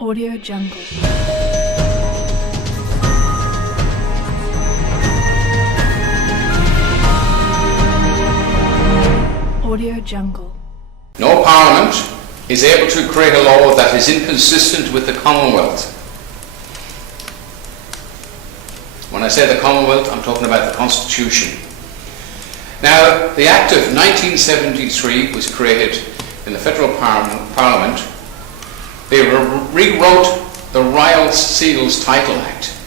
Audio Jungle. Audio Jungle. No Parliament is able to create a law that is inconsistent with the Commonwealth. When I say the Commonwealth, I'm talking about the Constitution. Now, the Act of 1973 was created in the Federal Parliament. They rewrote the Royal Seals Title Act.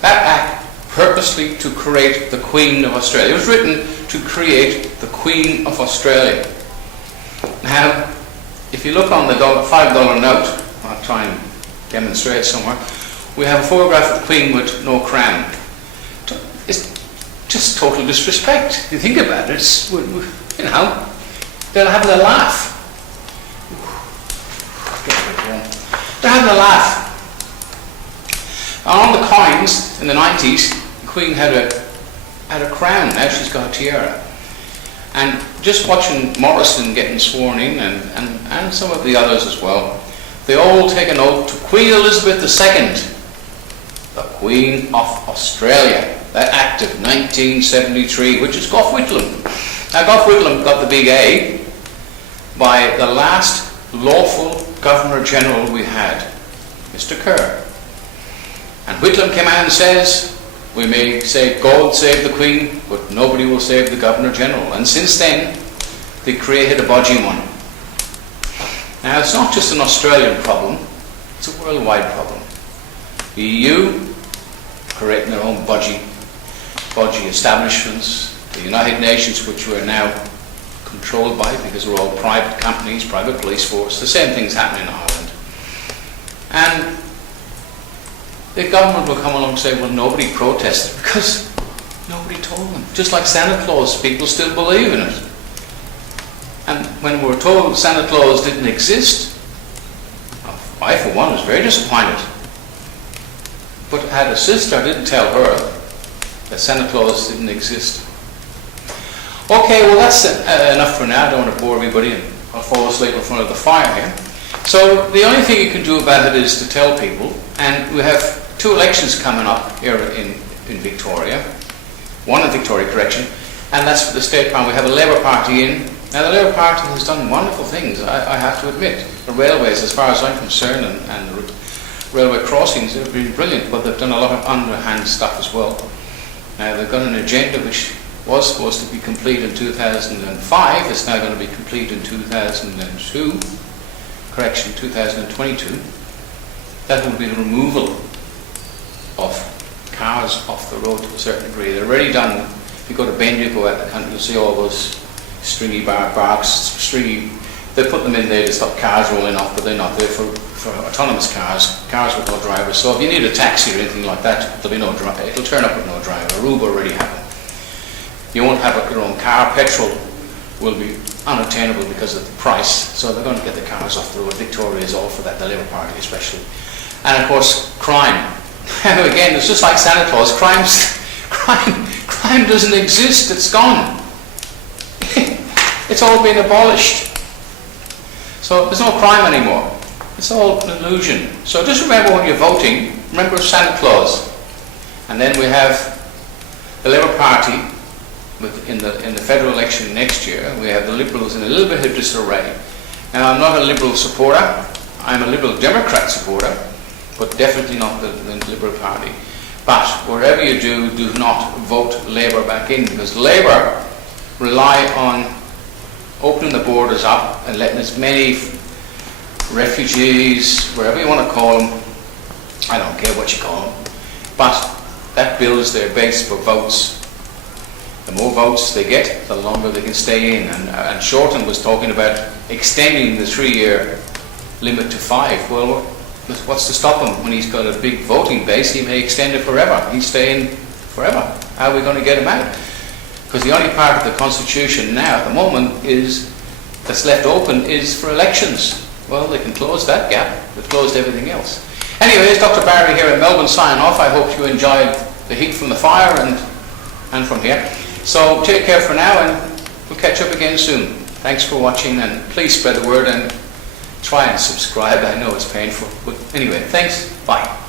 That act purposely to create the Queen of Australia. It was written to create the Queen of Australia. Now, if you look on the $5 note, I'll try and demonstrate somewhere, we have a photograph of the Queen with no crown. It's just total disrespect. You think about it, it's, you know, they're having a laugh. They're having a laugh. On the coins in the 90s, the Queen had a crown. Now she's got a tiara. And just watching Morrison getting sworn in, and some of the others as well, they all take an oath to Queen Elizabeth II, the Queen of Australia. That Act of 1973, which is Gough Whitlam. Now Gough Whitlam got the big A by the last lawful Governor-General we had, Mr. Kerr. And Whitlam came out and says, we may say God save the Queen, but nobody will save the Governor-General. And since then, they created a budgie one. Now, it's not just an Australian problem, it's a worldwide problem. The EU creating their own budgie establishments, the United Nations, which we're now controlled by because we're all private companies, private police force, the same thing's happening in Ireland. And the government will come along and say, well, nobody protested because nobody told them. Just like Santa Claus, people still believe in it. And when we were told Santa Claus didn't exist, I, for one, was very disappointed. But I had a sister, I didn't tell her that Santa Claus didn't exist. Okay, well that's enough for now. I don't want to bore everybody and I'll fall asleep in front of the fire here. So the only thing you can do about it is to tell people, and we have 2 elections coming up here in Victoria, one in Victoria, correction, and that's for the state parliament. We have a Labour Party in. Now the Labour Party has done wonderful things, I have to admit. The railways, as far as I'm concerned, and the railway crossings have been brilliant, but they've done a lot of underhand stuff as well. Now they've got an agenda which was supposed to be complete in 2005, it's now going to be complete in 2022, correction, 2022. That will be the removal of cars off the road to a certain degree. They're already done. If you go to Bendigo out in the country, you'll see all those stringy barks, they put them in there to stop cars rolling off, but they're not there for autonomous cars with no drivers. So if you need a taxi or anything like that, there'll be no driver. It'll turn up with no driver. Uber already have it. You won't have your own car. Petrol will be unattainable because of the price. So they're going to get the cars off the road. Victoria is all for that, the Labour Party especially. And of course, crime. Again, it's just like Santa Claus. Crime doesn't exist. It's gone. It's all been abolished. So there's no crime anymore. It's all an illusion. So just remember when you're voting, remember Santa Claus. And then we have the Labour Party in the federal election next year. We have the Liberals in a little bit of disarray. Now, I'm not a Liberal supporter. I'm a Liberal Democrat supporter, but definitely not the Liberal Party. But wherever you do not vote Labour back in, because Labour rely on opening the borders up and letting as many refugees, wherever you want to call them, I don't care what you call them, but that builds their base for votes. The more votes they get, the longer they can stay in. And Shorten was talking about extending the 3-year limit to 5. Well, what's to stop him? When he's got a big voting base, he may extend it forever. He's staying forever. How are we going to get him out? Because the only part of the Constitution now at the moment that's left open is for elections. Well, they can close that gap. They've closed everything else. Anyways, Dr. Barry here in Melbourne sign off. I hope you enjoyed the heat from the fire and from here. So take care for now, and we'll catch up again soon. Thanks for watching, and please spread the word, and try and subscribe. I know it's painful, but anyway, thanks. Bye.